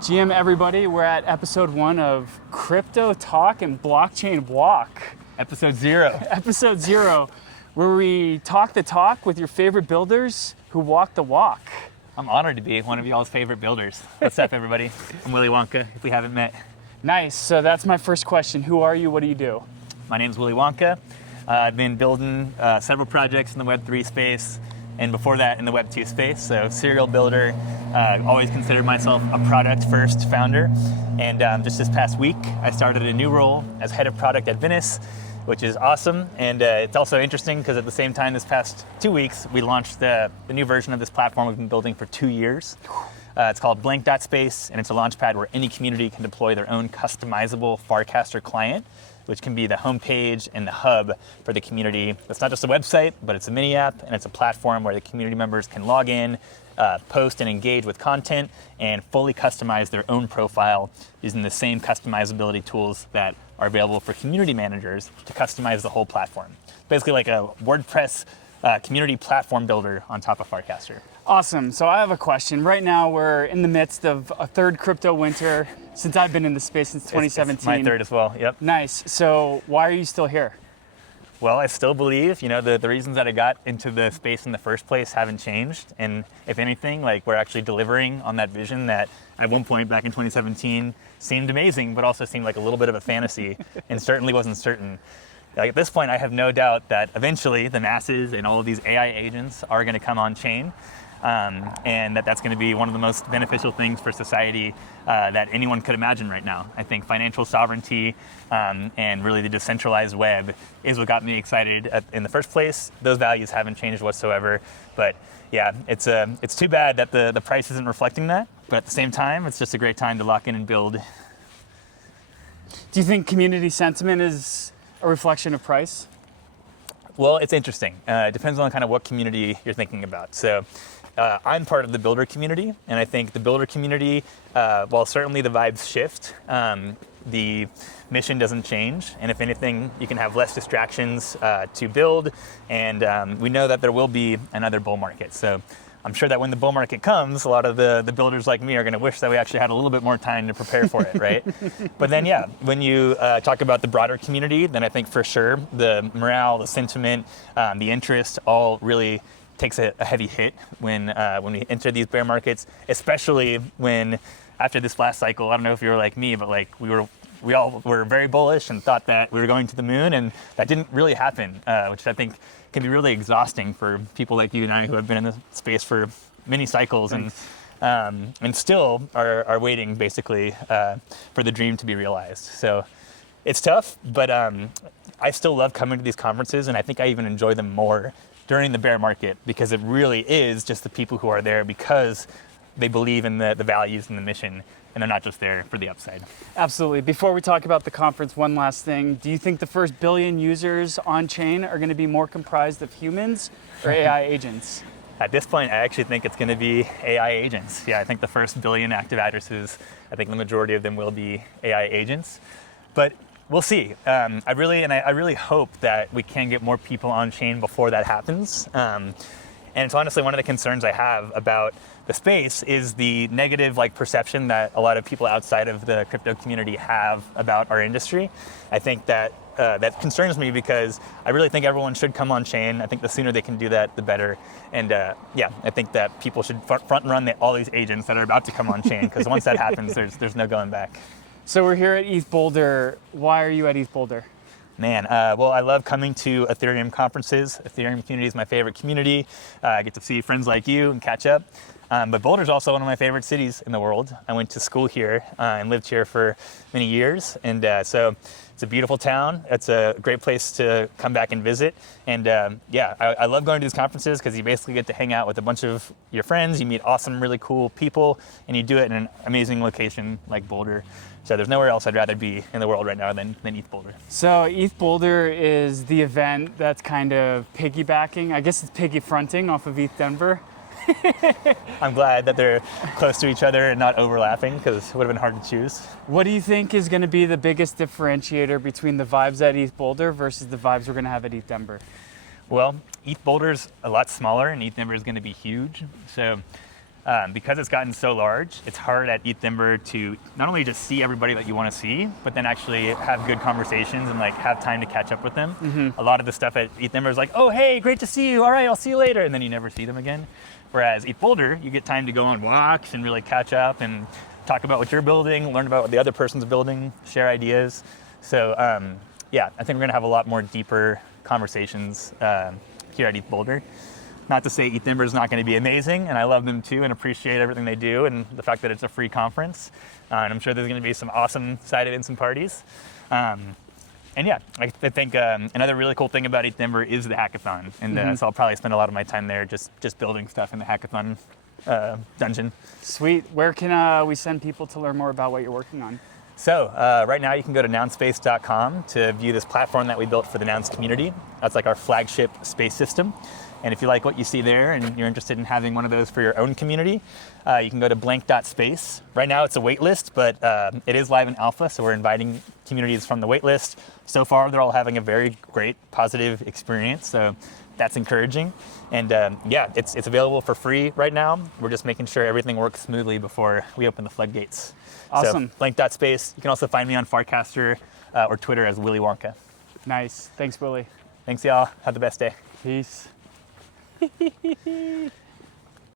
GM everybody, we're at episode 1 of Crypto Talk and Blockchain Walk. Episode 0. Episode 0, where we talk the talk with your favorite builders who walk the walk. I'm honored to be one of y'all's favorite builders. What's up, everybody? I'm Willy Wonka, if we haven't met. Nice, so that's my first question. Who are you, what do you do? My name's Willy Wonka. I've been building several projects in the Web3 space, and before that in the Web2 space, so serial builder. Always considered myself a product-first founder, and just this past week, I started a new role as head of product at Venice, which is awesome, and it's also interesting because at the same time this past 2 weeks, we launched the new version of this platform we've been building for 2 years. It's called Blank.Space, and it's a launchpad where any community can deploy their own customizable Farcaster client, which can be the homepage and the hub for the community. It's not just a website, but it's a mini app, and it's a platform where the community members can log in, post and engage with content, and fully customize their own profile using the same customizability tools that are available for community managers to customize the whole platform. Basically like a WordPress community platform builder on top of Farcaster. Awesome, so I have a question. Right now we're in the midst of a third crypto winter since I've been in the space since 2017. It's my third as well, yep. Nice, so why are you still here? Well, I still believe, the reasons that I got into the space in the first place haven't changed. And if anything, we're actually delivering on that vision that at one point back in 2017 seemed amazing, but also seemed like a little bit of a fantasy and certainly wasn't certain. At this point, I have no doubt that eventually the masses and all of these AI agents are going to come on chain. And that's going to be one of the most beneficial things for society that anyone could imagine right now. I think financial sovereignty and really the decentralized web is what got me excited in the first place. Those values haven't changed whatsoever. But yeah, it's too bad that the price isn't reflecting that. But at the same time, it's just a great time to lock in and build. Do you think community sentiment is a reflection of price? Well, it's interesting. It depends on kind of what community you're thinking about. So I'm part of the builder community, and I think the builder community, while certainly the vibes shift, the mission doesn't change. And if anything, you can have less distractions to build. And we know that there will be another bull market. So I'm sure that when the bull market comes, a lot of the builders like me are going to wish that we actually had a little bit more time to prepare for it, right? But then, yeah, when you talk about the broader community, then I think for sure the morale, the sentiment, the interest all really takes a heavy hit when we enter these bear markets, especially when after this last cycle, I don't know if you were like me, but we all were very bullish and thought that we were going to the moon, and that didn't really happen, which I think can be really exhausting for people like you and I who have been in the space for many cycles and still are waiting basically for the dream to be realized. So it's tough, but I still love coming to these conferences, and I think I even enjoy them more during the bear market because it really is just the people who are there because they believe in the values and the mission, and they're not just there for the upside. Absolutely. Before we talk about the conference, one last thing. Do you think the first billion users on chain are going to be more comprised of humans or AI agents? At this point, I actually think it's going to be AI agents. Yeah, I think the first billion active addresses, I think the majority of them will be AI agents. But we'll see. I really hope that we can get more people on chain before that happens. And it's honestly one of the concerns I have about the space is the negative perception that a lot of people outside of the crypto community have about our industry. I think that concerns me because I really think everyone should come on chain. I think the sooner they can do that, the better. And yeah, I think that people should front run all these agents that are about to come on chain because once that happens, there's no going back. So we're here at Eth Boulder. Why are you at Eth Boulder? Man, well, I love coming to Ethereum conferences. Ethereum community is my favorite community. I get to see friends like you and catch up. But Boulder's also one of my favorite cities in the world. I went to school here and lived here for many years. And so it's a beautiful town. It's a great place to come back and visit. And yeah, I love going to these conferences because you basically get to hang out with a bunch of your friends. You meet awesome, really cool people, and you do it in an amazing location like Boulder. So there's nowhere else I'd rather be in the world right now than Eth Boulder. So Eth Boulder is the event that's kind of piggybacking, I guess it's piggy fronting off of Eth Denver. I'm glad that they're close to each other and not overlapping because it would have been hard to choose. What do you think is going to be the biggest differentiator between the vibes at Eth Boulder versus the vibes we're going to have at Eth Denver? Well, Eth Boulder's a lot smaller and Eth Denver is going to be huge. So Because it's gotten so large, it's hard at Eth Boulder to not only just see everybody that you want to see, but then actually have good conversations and like have time to catch up with them. A lot of the stuff at Eth Boulder is like, oh, hey, great to see you. All right, I'll see you later. And then you never see them again. Whereas Eth Boulder, you get time to go on walks and really catch up and talk about what you're building, learn about what the other person's building, share ideas. So yeah, I think we're gonna have a lot more deeper conversations here at Eth Boulder. Not to say Eth Boulder is not going to be amazing, and I love them too and appreciate everything they do and the fact that it's a free conference. And I'm sure there's going to be some awesome side events and parties. And yeah, I think another really cool thing about Eth Boulder is the hackathon. And so I'll probably spend a lot of my time there just building stuff in the hackathon dungeon. Sweet. Where can we send people to learn more about what you're working on? So right now you can go to nounspace.com to view this platform that we built for the Nouns community. That's like our flagship space system. And if you like what you see there and you're interested in having one of those for your own community, you can go to blank.space. Right now it's a wait list, but it is live in alpha, so we're inviting communities from the wait list. So far, they're all having a very great, positive experience, so that's encouraging. And yeah, it's available for free right now. We're just making sure everything works smoothly before we open the floodgates. Awesome. So blank.space. You can also find me on Farcaster or Twitter as Willy Wonka. Nice. Thanks, Willy. Thanks, y'all. Have the best day. Peace.